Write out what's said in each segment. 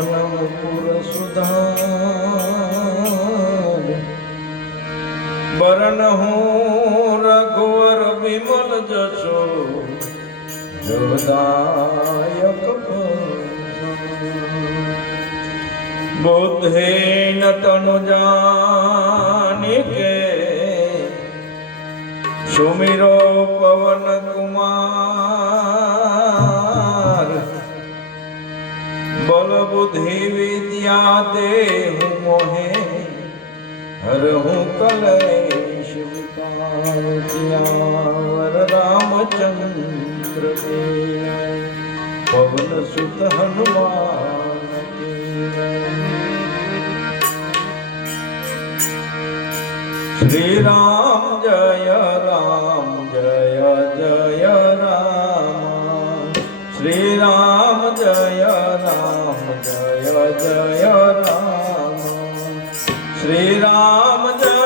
માનવપુર સુધાર બરન હું રઘુવર વિમલ જશો જોદાયક બુદ્ધેન તનુજાની કે સુમિરો પવન કુમાર બલ બુદ્ધિ વિદ્યા દે હું મોહે હર હું કલેશ વિકાર રામચંદ્ર પવન સુત હનુમાન શ્રી રામ જય રામ જય જય જય રામ શ્રી રામ જય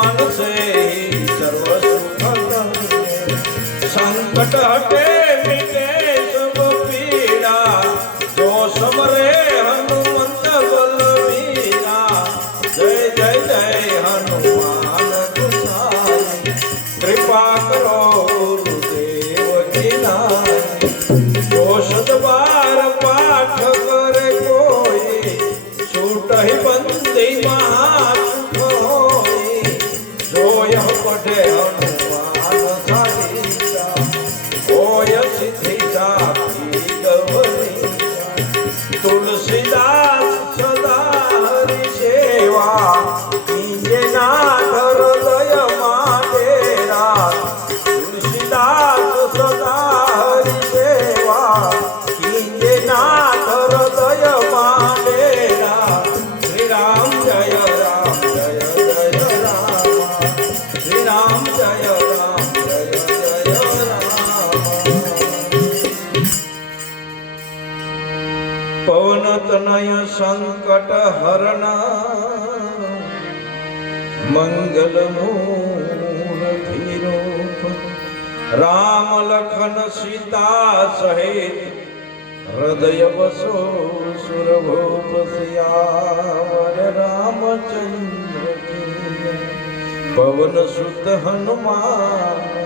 ભગવાન છે, સર્વ સંકટ હટે મીટે સબ પીડા. જો સમરે હનુમંત બલવીરા જય જય જય હનુમાન. 对 તનય સંકટ હરના મંગલ મૂર્તિરૂપ રામ લખન સીતા સહિત હૃદય વસો સુરભૂપ શ્યાવર રામચંદ્ર પવન સુત હનુમાન.